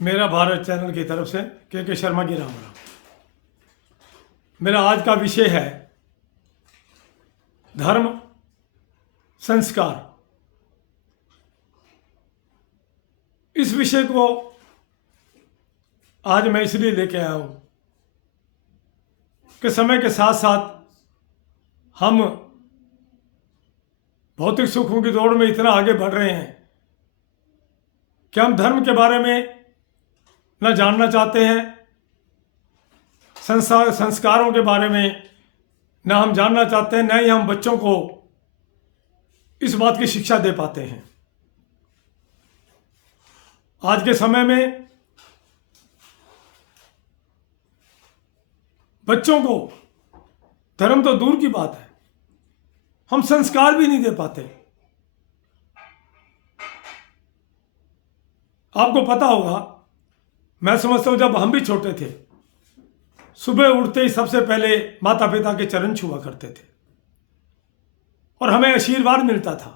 मेरा भारत चैनल की तरफ से के शर्मा की राम राम। मेरा आज का विषय है धर्म संस्कार। इस विषय को आज मैं इसलिए लेके आया हूँ कि समय के साथ साथ हम भौतिक सुखों की दौड़ में इतना आगे बढ़ रहे हैं कि हम धर्म के बारे में न जानना चाहते हैं, संस्कारों के बारे में न हम जानना चाहते हैं, न ही हम बच्चों को इस बात की शिक्षा दे पाते हैं। आज के समय में बच्चों को धर्म तो दूर की बात है, हम संस्कार भी नहीं दे पाते। आपको पता होगा, मैं समझता हूं जब हम भी छोटे थे, सुबह उठते ही सबसे पहले माता पिता के चरण छुआ करते थे और हमें आशीर्वाद मिलता था,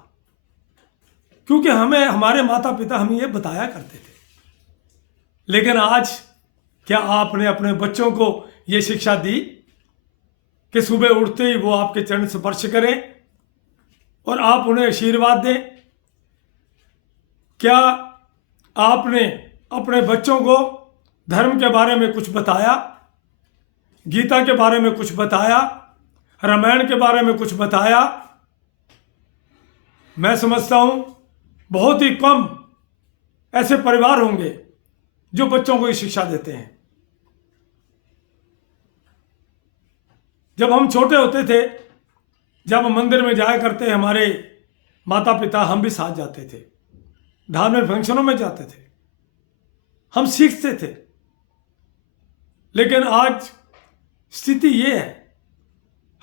क्योंकि हमें हमारे माता पिता हमें ये बताया करते थे। लेकिन आज क्या आपने अपने बच्चों को ये शिक्षा दी कि सुबह उठते ही वो आपके चरण स्पर्श करें और आप उन्हें आशीर्वाद दें? क्या आपने अपने बच्चों को धर्म के बारे में कुछ बताया, गीता के बारे में कुछ बताया, रामायण के बारे में कुछ बताया? मैं समझता हूं बहुत ही कम ऐसे परिवार होंगे जो बच्चों को ये शिक्षा देते हैं। जब हम छोटे होते थे, जब मंदिर में जाया करते, हमारे माता पिता, हम भी साथ जाते थे, धार्मिक फंक्शनों में जाते थे, हम सीखते थे। लेकिन आज स्थिति ये है,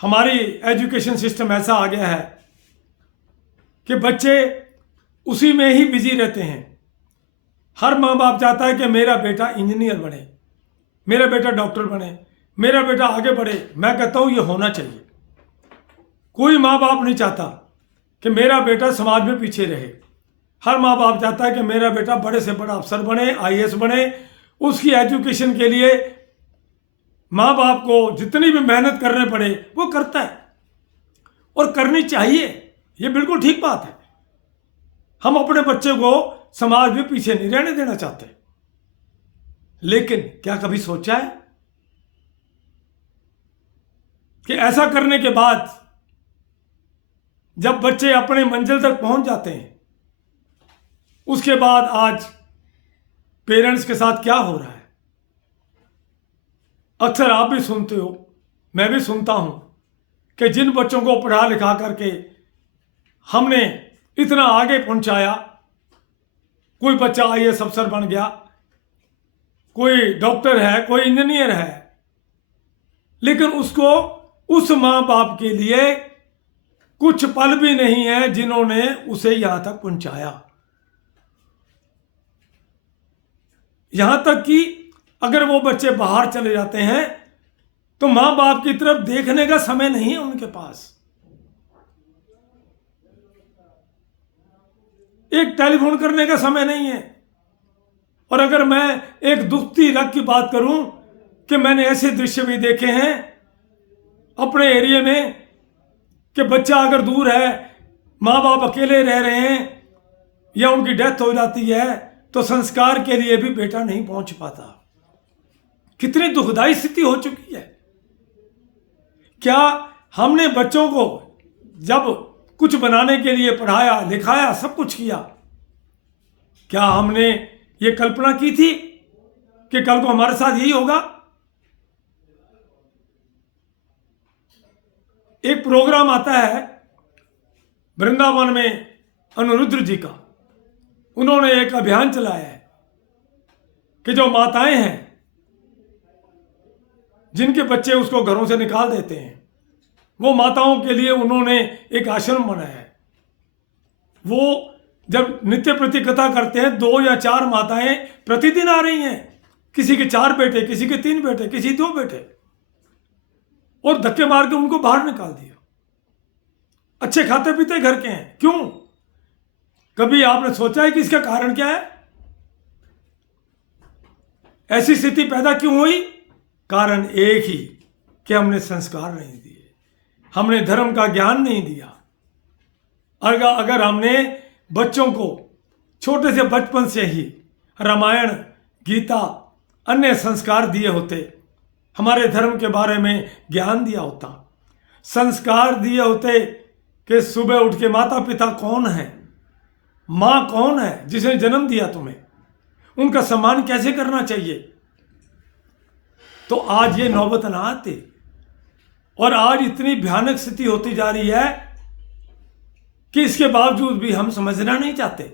हमारी एजुकेशन सिस्टम ऐसा आ गया है कि बच्चे उसी में ही बिजी रहते हैं। हर माँ बाप चाहता है कि मेरा बेटा इंजीनियर बने, मेरा बेटा डॉक्टर बने, मेरा बेटा आगे बढ़े। मैं कहता हूँ ये होना चाहिए। कोई माँ बाप नहीं चाहता कि मेरा बेटा समाज में पीछे रहे। हर माँ बाप चाहता है कि मेरा बेटा बड़े से बड़ा अफसर बने, आईएएस बने। उसकी एजुकेशन के लिए माँ बाप को जितनी भी मेहनत करने पड़े वो करता है और करनी चाहिए। ये बिल्कुल ठीक बात है। हम अपने बच्चे को समाज में पीछे नहीं रहने देना चाहते। लेकिन क्या कभी सोचा है कि ऐसा करने के बाद जब बच्चे अपने मंजिल तक पहुंच जाते हैं, उसके बाद आज पेरेंट्स के साथ क्या हो रहा है? अक्सर आप भी सुनते हो, मैं भी सुनता हूं कि जिन बच्चों को पढ़ा लिखा करके हमने इतना आगे पहुंचाया, कोई बच्चा आईएएस अफसर बन गया, कोई डॉक्टर है, कोई इंजीनियर है, लेकिन उसको उस माँ बाप के लिए कुछ पल भी नहीं है जिन्होंने उसे यहां तक पहुंचाया। यहां तक कि अगर वो बच्चे बाहर चले जाते हैं तो माँ बाप की तरफ देखने का समय नहीं है उनके पास। एक टेलीफोन करने का समय नहीं है। और अगर मैं एक दुखती रग की बात करूं कि मैंने ऐसे दृश्य भी देखे हैं अपने एरिया में कि बच्चा अगर दूर है, माँ बाप अकेले रह रहे हैं या उनकी डेथ हो जाती है, तो संस्कार के लिए भी बेटा नहीं पहुंच पाता। कितनी दुखदाई स्थिति हो चुकी है। क्या हमने बच्चों को जब कुछ बनाने के लिए पढ़ाया, लिखाया, सब कुछ किया, क्या हमने ये कल्पना की थी कि कल को हमारे साथ यही होगा? एक प्रोग्राम आता है वृंदावन में अनिरुद्ध जी का। उन्होंने एक अभियान चलाया है कि जो माताएं हैं जिनके बच्चे उसको घरों से निकाल देते हैं, वो माताओं के लिए उन्होंने एक आश्रम बनाया है। वो जब नित्य प्रति कथा करते हैं, 2 या 4 माताएं प्रतिदिन आ रही हैं, किसी के 4 बेटे, किसी के 3 बेटे, किसी 2 बेटे, और धक्के मार के उनको बाहर निकाल दिया। अच्छे खाते पीते घर के हैं। क्यों? कभी आपने सोचा है कि इसका कारण क्या है? ऐसी स्थिति पैदा क्यों हुई? कारण एक ही कि हमने संस्कार नहीं दिए, हमने धर्म का ज्ञान नहीं दिया। अगर हमने बच्चों को छोटे से बचपन से ही रामायण, गीता, अन्य संस्कार दिए होते, हमारे धर्म के बारे में ज्ञान दिया होता, संस्कार दिए होते कि सुबह उठ के माता पिता कौन है, माँ कौन है जिसने जन्म दिया तुम्हें, उनका सम्मान कैसे करना चाहिए, तो आज ये नौबत ना आती। और आज इतनी भयानक स्थिति होती जा रही है कि इसके बावजूद भी हम समझना नहीं चाहते।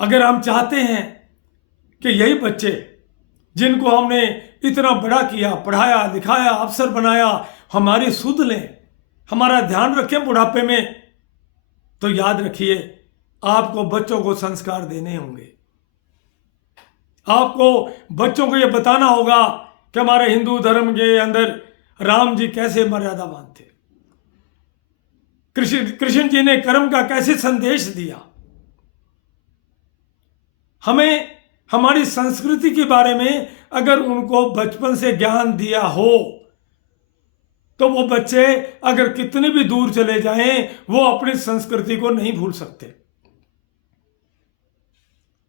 अगर हम चाहते हैं कि यही बच्चे जिनको हमने इतना बड़ा किया, पढ़ाया लिखाया, अफसर बनाया, हमारी सुध लें, हमारा ध्यान रखें बुढ़ापे में, तो याद रखिए आपको बच्चों को संस्कार देने होंगे। आपको बच्चों को यह बताना होगा कि हमारे हिंदू धर्म के अंदर राम जी कैसे मर्यादावान थे, कृष्ण जी ने कर्म का कैसे संदेश दिया। हमें हमारी संस्कृति के बारे में अगर उनको बचपन से ज्ञान दिया हो तो वो बच्चे अगर कितने भी दूर चले जाएं वो अपनी संस्कृति को नहीं भूल सकते।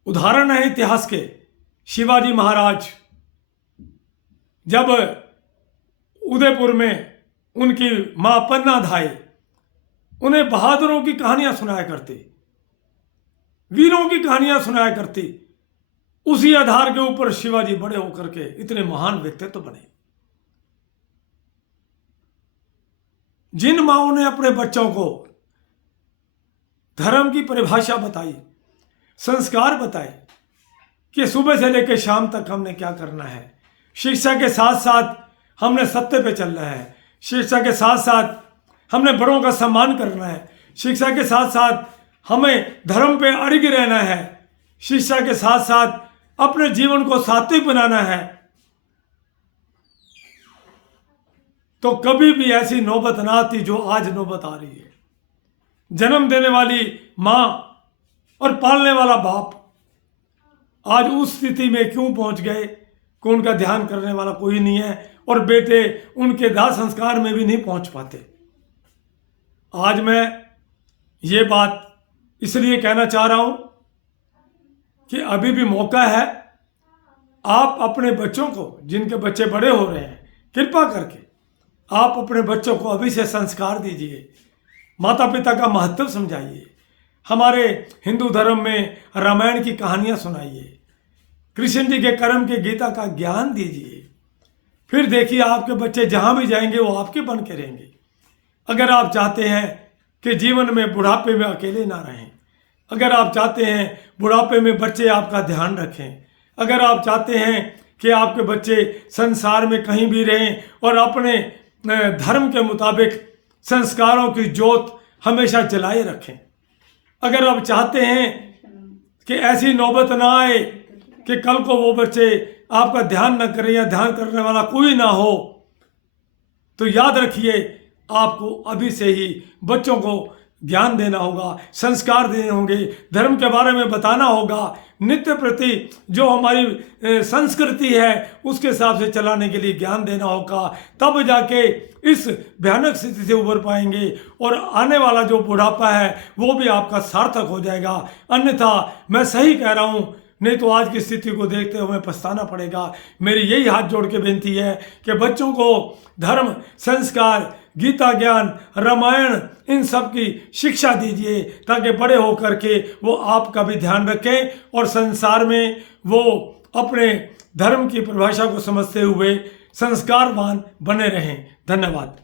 उदाहरण है इतिहास के, शिवाजी महाराज जब उदयपुर में उनकी मां पन्ना धाई उन्हें बहादुरों की कहानियां सुनाया करती, वीरों की कहानियां सुनाया करती, उसी आधार के ऊपर शिवाजी बड़े होकर के इतने महान व्यक्तित्व बने। जिन माओं ने अपने बच्चों को धर्म की परिभाषा बताई, संस्कार बताए कि सुबह से लेकर शाम तक हमने क्या करना है, शिक्षा के साथ साथ हमने सत्य पे चलना है, शिक्षा के साथ साथ हमने बड़ों का सम्मान करना है, शिक्षा के साथ साथ हमें धर्म पे अड़िग रहना है, शिक्षा के साथ साथ अपने जीवन को सात्विक बनाना है, तो कभी भी ऐसी नौबत ना आती जो आज नौबत आ रही है। जन्म देने वाली मां और पालने वाला बाप आज उस स्थिति में क्यों पहुंच गए कि उनका ध्यान करने वाला कोई नहीं है और बेटे उनके दाह संस्कार में भी नहीं पहुंच पाते। आज मैं ये बात इसलिए कहना चाह रहा हूं कि अभी भी मौका है, आप अपने बच्चों को, जिनके बच्चे बड़े हो रहे हैं, कृपा करके आप अपने बच्चों को अभी से संस्कार दीजिए, माता पिता का महत्व समझाइए, हमारे हिंदू धर्म में रामायण की कहानियां सुनाइए, कृष्ण जी के कर्म के गीता का ज्ञान दीजिए। फिर देखिए आपके बच्चे जहां भी जाएंगे वो आपके बन के रहेंगे। अगर आप चाहते हैं कि जीवन में बुढ़ापे में अकेले ना रहें, अगर आप चाहते हैं बुढ़ापे में बच्चे आपका ध्यान रखें, अगर आप चाहते हैं कि आपके बच्चे संसार में कहीं भी रहें और अपने धर्म के मुताबिक संस्कारों की जोत हमेशा जलाए रखें, अगर आप चाहते हैं कि ऐसी नौबत ना आए कि कल को वो बच्चे आपका ध्यान न करें या ध्यान करने वाला कोई ना हो, तो याद रखिए आपको अभी से ही बच्चों को ज्ञान देना होगा, संस्कार देने होंगे, धर्म के बारे में बताना होगा, नित्य प्रति जो हमारी संस्कृति है उसके हिसाब से चलाने के लिए ज्ञान देना होगा। तब जाके इस भयानक स्थिति से उबर पाएंगे और आने वाला जो बुढ़ापा है वो भी आपका सार्थक हो जाएगा। अन्यथा मैं सही कह रहा हूँ, नहीं तो आज की स्थिति को देखते हुए हमें पछताना पड़ेगा। मेरी यही हाथ जोड़ के विनती है कि बच्चों को धर्म, संस्कार, गीता ज्ञान, रामायण, इन सब की शिक्षा दीजिए ताकि बड़े होकर के वो आपका भी ध्यान रखें और संसार में वो अपने धर्म की परिभाषा को समझते हुए संस्कारवान बने रहें। धन्यवाद।